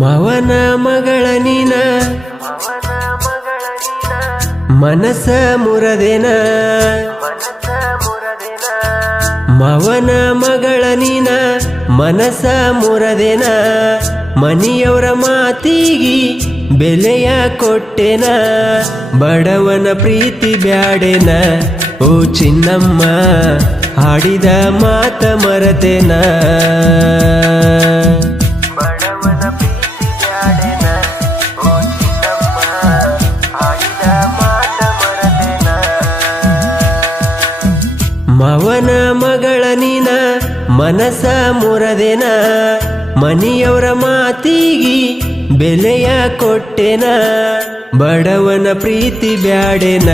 ಮವನ ಮಗಳ ನೀನ ಮನಸ ಮುರದೇನ ಮವನ ಮಗಳ ನೀನ ಮನಸ ಮುರದೇನ ಮನಿಯವರ ಮಾತಿಗಿ ಬೆಲೆಯ ಕೊಟ್ಟೆನ ಬಡವನ ಪ್ರೀತಿ ಬ್ಯಾಡೆನ ಓ ಚಿನ್ನಮ್ಮ ಹಾಡಿದ ಮಾತ ಮರತೇನ ಮವನ ಮಗಳ ನೀನ ಮನಸ ಮುರದೇನ ಮನಿಯವರ ಮಾತಿಗಿ ಬೆಲೆಯ ಕೊಟ್ಟೆನ ಬಡವನ ಪ್ರೀತಿ ಬ್ಯಾಡೆನ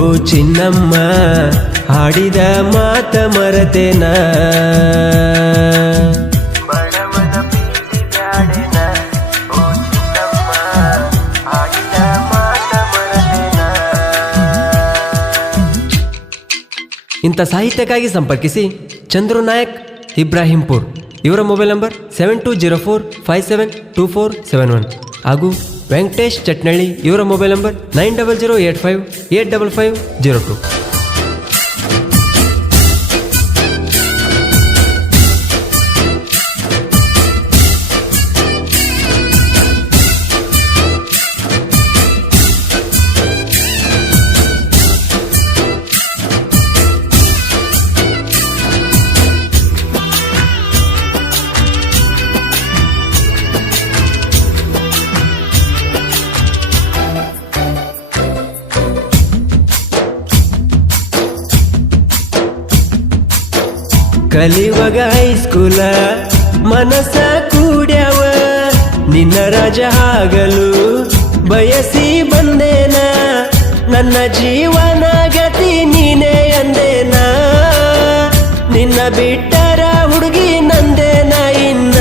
ಓ ಚಿನ್ನಮ್ಮ ಹಾಡಿದ ಮಾತ ಮರತೇನ ಇಂಥ ಸಾಹಿತ್ಯಕ್ಕಾಗಿ ಸಂಪರ್ಕಿಸಿ ಚಂದ್ರು ನಾಯಕ್ ಇಬ್ರಾಹಿಂಪುರ್. ಇವರ ಮೊಬೈಲ್ ನಂಬರ್ 7204572471 ಹಾಗೂ ವೆಂಕಟೇಶ್ ಚಟ್ನಳ್ಳಿ. ಇವರ ಮೊಬೈಲ್ ನಂಬರ್ 9008585502. ಕಲಿಯುವಾಗ ಹೈಸ್ಕೂಲ ಮನಸ ಕೂಡ್ಯಾವ ನಿನ್ನ ರಾಜ ಆಗಲು ಬಯಸಿ ಬಂದೇನ ನನ್ನ ಜೀವನ ಗತಿ ನೀನೇ ಅಂದೇನ ನಿನ್ನ ಬಿಟ್ಟರ ಹುಡುಗಿ ನಂದೇನ ಇನ್ನ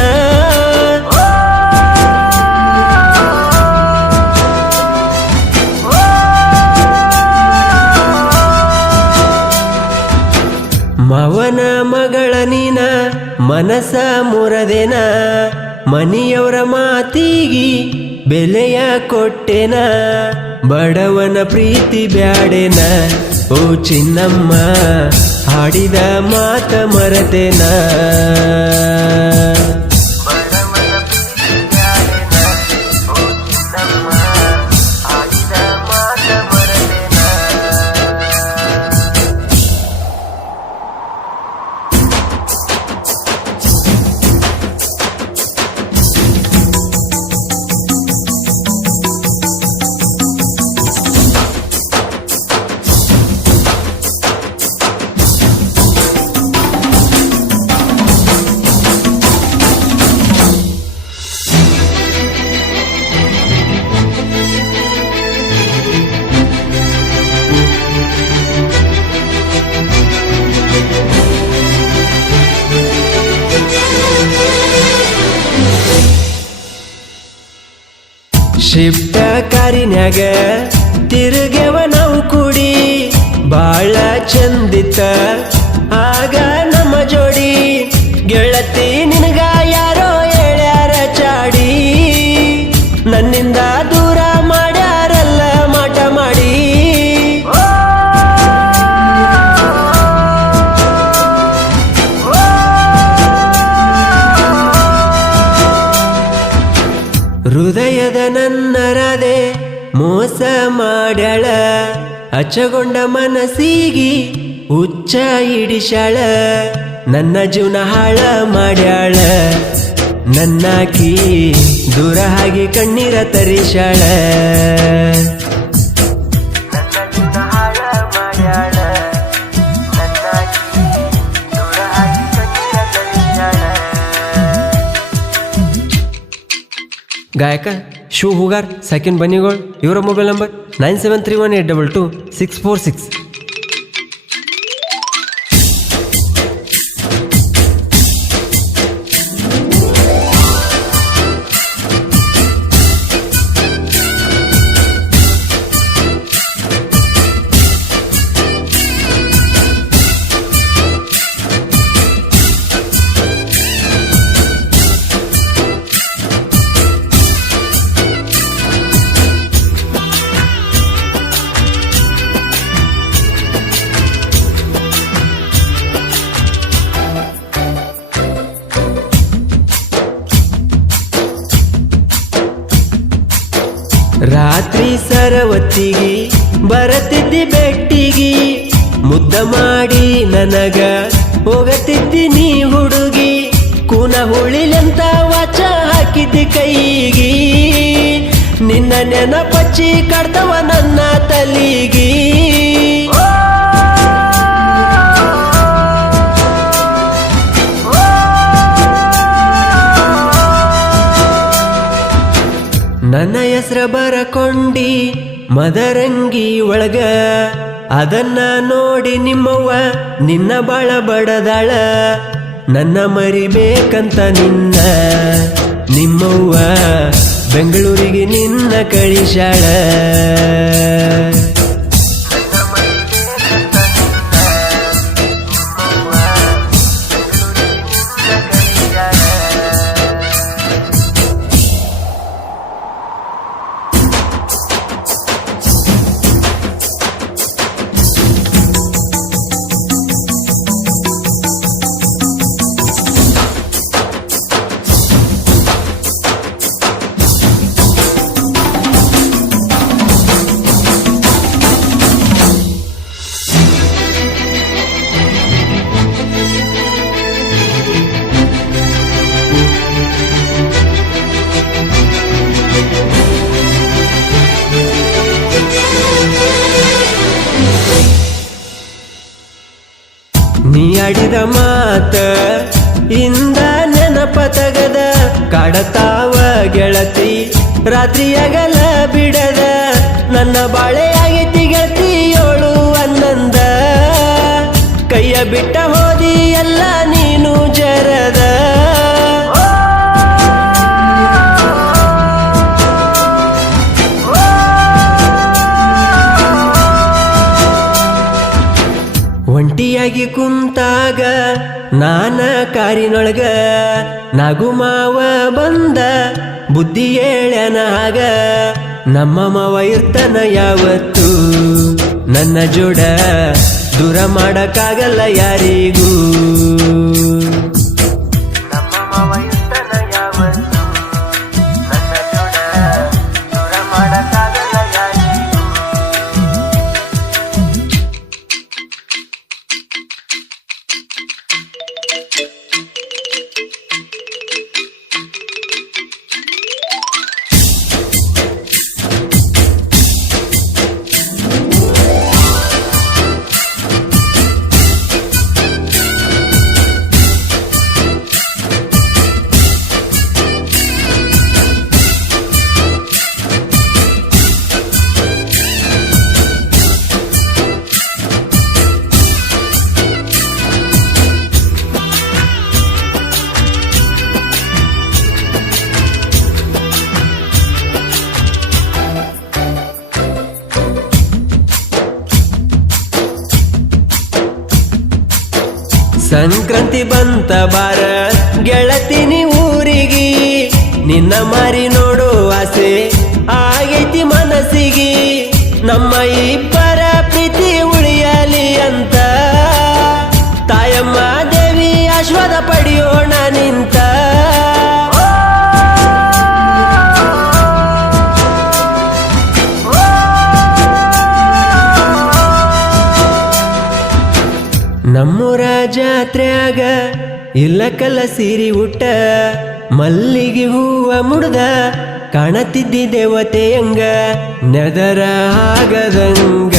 ಮವನ ಮಗಳ ನೀನ ಮನಸ ಮುರದೇನ ಮನಿಯವರ ಮಾತಿಗಿ ಬೆಲೆಯ ಕೊಟ್ಟೆನ ಬಡವನ ಪ್ರೀತಿ ಬ್ಯಾಡೆನ ಓ ಚಿನ್ನಮ್ಮ ಹಾಡಿದ ಮಾತ ಮರತೇನ ಶಿಫ್ಟ ಕಾರಿನ್ಯಾಗ ತಿರುಗೆವ ನಾವು ಕೂಡಿ ಬಾಳ ಚಂದಿತ್ತ ಆಗ ನಮ್ಮ ಜೋಡಿ ಗೆಳತಿ ನಿನಗ ಯಾರೋ ಹೇಳ್ಯಾರ ಚಾಡಿ ನನ್ನಿಂದ ದೂರ ಮಾಡ್ಯಾರಲ್ಲ ಮಾಟ ಮಾಡಿ ಹೃದಯದ ನನ್ನ ರಾಧೆ ಮೋಸ ಮಾಡ್ಯಾಳ ಅಚ್ಚಗೊಂಡ ಮನಸ್ಸಿಗಿ ಹುಚ್ಚ ಹಿಡಿಸ್ಯಾಳ ನನ್ನ ಜೀವನ ಹಾಳ ಮಾಡ್ಯಾಳ ನನ್ನಾಕಿ ದೂರ ಹಾಗೆ ಕಣ್ಣೀರ ತರಿಸ್ಯಾಳ ಗಾಯಕ ಶಿವ ಹುಗಾರ್ ಸೆಕೆಂಡ್ ಬನ್ನಿಗೋಳ್. ಇವರ ಮೊಬೈಲ್ ನಂಬರ್ 9731822646. ರಾತ್ರಿ ಸರವತ್ತಿಗಿ ಬರತಿದ್ದಿ ಬೆಟ್ಟಿಗಿ ಮುದ್ದ ಮಾಡಿ ನನಗ ಹೋಗತಿದ್ದಿ ನೀ ಹುಡುಗಿ ಕೂನ ಹುಳಿಲೆಂತ ವಾಚ ಹಾಕಿದ್ದಿ ಕೈಗಿ ನಿನ್ನ ನೆನಪಚ್ಚಿ ಕಡ್ತವ ನನ್ನ ತಲಿಗಿ ನನ್ನ ಹೆಸ್ರ ಬರಕೊಂಡಿ ಮದರಂಗಿ ಒಳಗ ಅದನ್ನ ನೋಡಿ ನಿಮ್ಮವ್ವ ನಿನ್ನ ಬಾಳ ಬಡದಾಳ ನನ್ನ ಮರಿಬೇಕಂತ ನಿಮ್ಮವ್ವ ಬೆಂಗಳೂರಿಗೆ ನಿನ್ನ ಕಳಿಸಾಳ ನೀ ಆಡಿದ ಮಾತ ಇಂದ ನೆನಪ ತಗದ ಕಾಡತಾವ ಗೆಳತಿ ರಾತ್ರಿಯಾಗಲ ಬಿಡದ ನನ್ನ ಬಾಳೆ ಆಗೈತಿ ಗೆಳತಿ 7-11 ಕೈಯ ಬಿಟ್ಟ ಹೋದಿ ಎಲ್ಲ ನೀನು ಜರದ ಒಂಟಿಯಾಗಿ ಕುಂತಾಗ ನಾನ ಕಾರಿನೊಳಗ ನಾಗುಮಾವ ಬಂದ ಬುದ್ಧಿ ಹೇಳ್ಯಾನಾಗ ನಮ್ಮ ಮಾವ ಇರ್ತನ ಯಾವತ್ತು ನನ್ನ ಜೋಡ ದೂರ ಮಾಡಕ್ಕಾಗಲ್ಲ ಯಾರಿಗೂ ಸಂಕ್ರಾಂತಿ ಬಂತ ಬಾರ ಗೆಳತಿನಿ ಊರಿಗಿ ನಿನ್ನ ಮಾರಿ ನೋಡೋ ಆಸೆ ಆಗೈತಿ ಮನಸ್ಸಿಗಿ ನಮ್ಮ ಇಬ್ಬರ ಪ್ರೀತಿ ಉಳಿಯಲಿ ಅಂತ ತಾಯಮ್ಮ ದೇವಿ ಆಶೀರ್ವಾದ ಪಡೆಯೋಣ ನಿಂತ ನಮ್ಮೂರ ಜಾತ್ರ್ಯಾಗ ಇಲ್ಲಕಲ್ಲ ಸೀರಿ ಉಟ್ಟ ಮಲ್ಲಿಗೆ ಹೂವ ಮುಡ್ದ ಕಾಣತಿದ್ದಿ ದೇವತೆಯಂಗ ನೆದರ ಆಗದಂಗ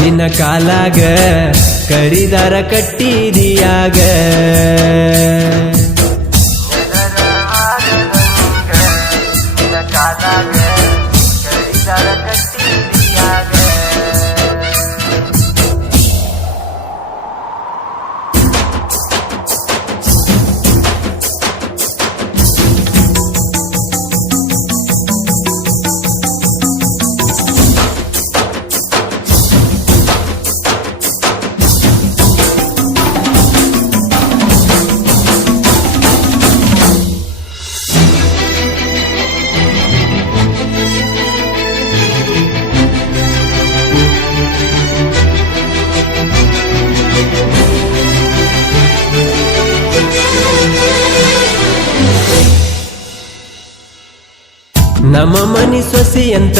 ನಿನ್ನ ಕಾಲಾಗ ಕರಿದಾರ ಕಟ್ಟಿದಿಯಾಗ ನಮ್ಮ ಮನಿ ಸೊಸಿ ಅಂತ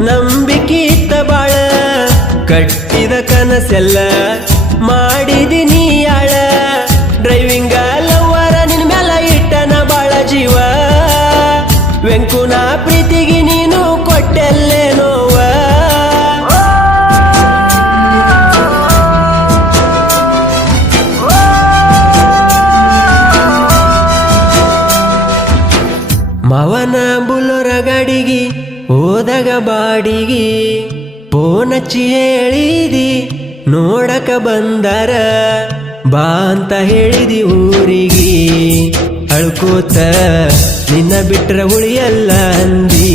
ನಂಬಿಕೆ ಇತ್ತ ಬಾಳ ಕಟ್ಟಿದ ಕನಸೆಲ್ಲ ಮಾಡಿದಿನಿ ಯಾಳ ಡ್ರೈವಿಂಗ ಲವ್ವರ ನಿನ್ ಮ್ಯಾಲ ಇಟ್ಟನ ಬಾಳ ಜೀವ ವೆಂಕುನ ಪ್ರೀತಿಗೆ ನೀನು ಕೊಟ್ಟೆಲ್ಲೇ ನೋವ ಮವನ ಬುಲೋರ ಗಾಡಿಗಿ ಹೋದಾಗ ಬಾಡಿಗಿ ಪೋನಚ್ಚಿ ಹೇಳಿದಿ ನೋಡಕ ಬಂದರ ಬಾ ಅಂತ ಹೇಳಿದಿ ಊರಿಗಿ ಅಳ್ಕೋತ ನಿನ್ನ ಬಿಟ್ರ ಉಳಿಯಲ್ಲ ಅಂದಿ